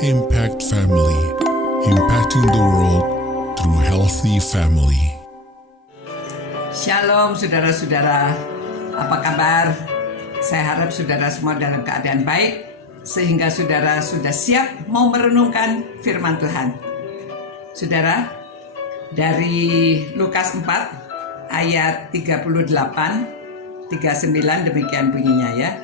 Impact Family, impacting the world through healthy family. Shalom saudara-saudara, apa kabar? Saya harap saudara semua dalam keadaan baik, sehingga saudara sudah siap mau merenungkan firman Tuhan. Saudara, dari Lukas 4 ayat 38, 39 demikian bunyinya ya.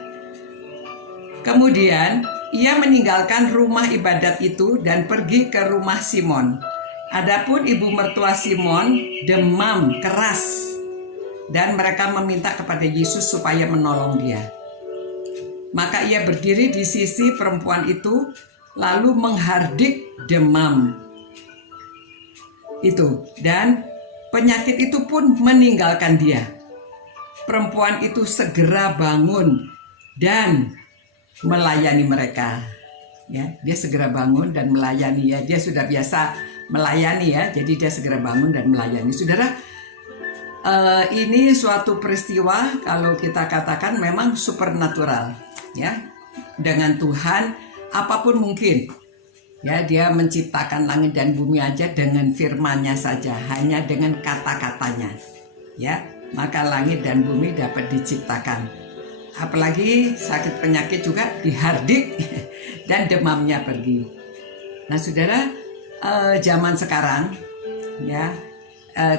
Kemudian ia meninggalkan rumah ibadat itu dan pergi ke rumah Simon. Adapun ibu mertua Simon demam keras dan mereka meminta kepada Yesus supaya menolong dia. Maka ia berdiri di sisi perempuan itu lalu menghardik demam itu dan penyakit itu pun meninggalkan dia. Perempuan itu segera bangun dan melayani mereka. Ya, dia segera bangun dan melayani ya. Dia sudah biasa melayani ya. Jadi dia segera bangun dan melayani. Saudara, ini suatu peristiwa kalau kita katakan memang supernatural ya. Dengan Tuhan apapun mungkin. Ya, dia menciptakan langit dan bumi aja dengan firman-Nya saja, hanya dengan kata-katanya. Ya, maka langit dan bumi dapat diciptakan. Apalagi sakit penyakit juga dihardik dan demamnya pergi. Nah, saudara, zaman sekarang ya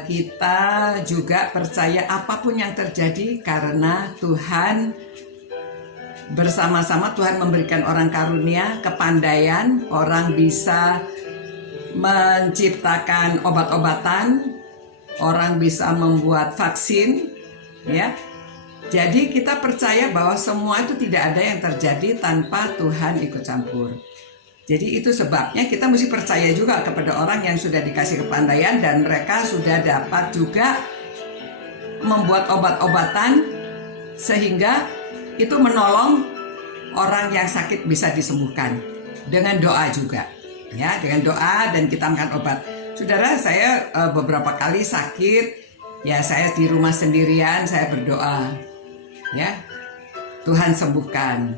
kita juga percaya apapun yang terjadi karena Tuhan bersama-sama. Tuhan memberikan orang karunia, kepandaian, orang bisa menciptakan obat-obatan, orang bisa membuat vaksin, ya. Jadi kita percaya bahwa semua itu tidak ada yang terjadi tanpa Tuhan ikut campur. Jadi itu sebabnya kita mesti percaya juga kepada orang yang sudah dikasih kepandaian dan mereka sudah dapat juga membuat obat-obatan sehingga itu menolong orang yang sakit bisa disembuhkan dengan doa juga. Ya, dengan doa dan kita makan obat. Saudara, saya beberapa kali sakit, ya saya di rumah sendirian, saya berdoa. Ya, Tuhan sembuhkan.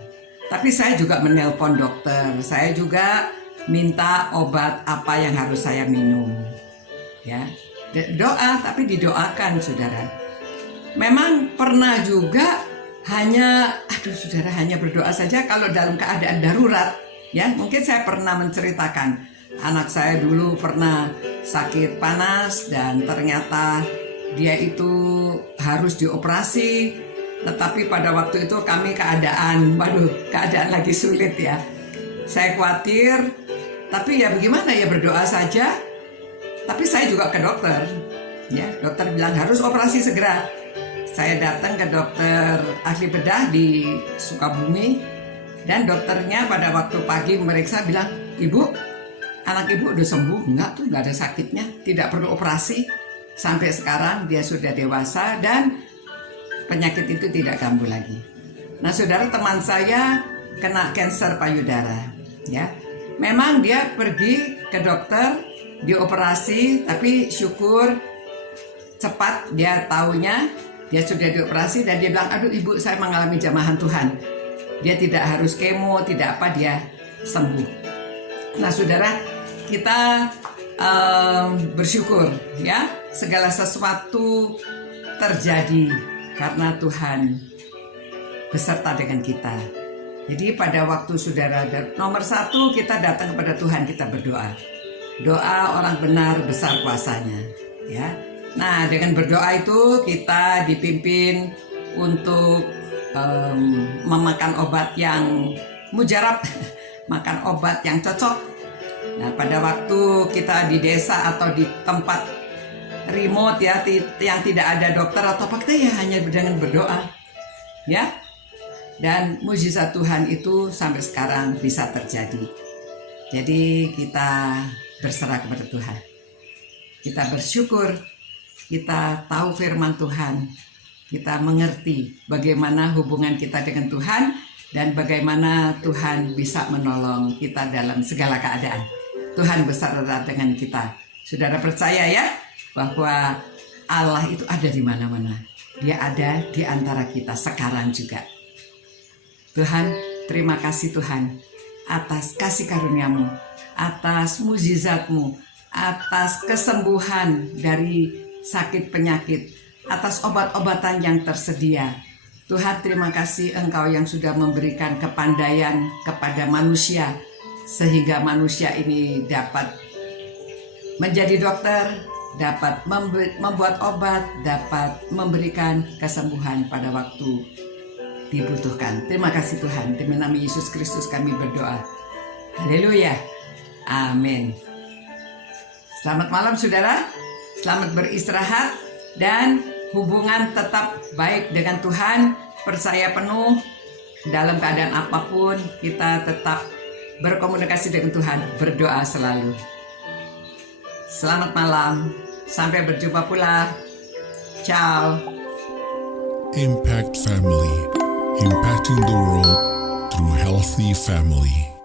Tapi saya juga menelpon dokter. Saya juga minta obat apa yang harus saya minum. Ya, doa tapi didoakan, saudara. Memang pernah juga hanya berdoa saja kalau dalam keadaan darurat. Ya, mungkin saya pernah menceritakan anak saya dulu pernah sakit panas dan ternyata dia itu harus dioperasi. Tetapi pada waktu itu kami keadaan lagi sulit ya. Saya khawatir, tapi ya bagaimana ya, berdoa saja. Tapi saya juga ke dokter. Ya, dokter bilang harus operasi segera. Saya datang ke dokter ahli bedah di Sukabumi dan dokternya pada waktu pagi meriksa bilang, "Ibu, anak ibu udah sembuh, enggak ada sakitnya, tidak perlu operasi. Sampai sekarang dia sudah dewasa dan penyakit itu tidak kambuh lagi." Nah, saudara, teman saya kena kanker payudara. Ya, memang dia pergi ke dokter, dioperasi, tapi syukur cepat dia taunya dia sudah dioperasi dan dia bilang, "Aduh ibu, saya mengalami jamahan Tuhan." Dia tidak harus kemo, tidak apa, dia sembuh. Nah, saudara, kita bersyukur ya, segala sesuatu terjadi karena Tuhan beserta dengan kita. Jadi pada waktu saudara, nomor satu kita datang kepada Tuhan, kita berdoa. Doa orang benar besar kuasanya. Ya. Nah, dengan berdoa itu kita dipimpin untuk memakan obat yang mujarab, makan obat yang cocok. Nah, pada waktu kita di desa atau di tempat remote ya, yang tidak ada dokter atau apa, kita ya hanya dengan berdoa ya, dan mujizat Tuhan itu sampai sekarang bisa terjadi. Jadi kita berserah kepada Tuhan, kita bersyukur, kita tahu firman Tuhan, kita mengerti bagaimana hubungan kita dengan Tuhan dan bagaimana Tuhan bisa menolong kita dalam segala keadaan. Tuhan beserta dengan kita. Saudara percaya ya bahwa Allah itu ada di mana-mana. Dia ada di antara kita sekarang juga. Tuhan, terima kasih Tuhan. atas kasih karuniamu, atas mujizatmu, atas kesembuhan dari sakit penyakit, atas obat-obatan yang tersedia. Tuhan, terima kasih Engkau yang sudah memberikan kepandaian kepada manusia, sehingga manusia ini dapat menjadi dokter, dapat membuat obat, dapat memberikan kesembuhan pada waktu dibutuhkan. Terima kasih Tuhan, demi nama Yesus Kristus kami berdoa. Haleluya, amin. Selamat malam saudara, selamat beristirahat, dan hubungan tetap baik dengan Tuhan. Percaya penuh dalam keadaan apapun, kita tetap berkomunikasi dengan Tuhan, berdoa selalu. Selamat malam, sampai berjumpa pula. Ciao. Impact Family, impacting the world through healthy family.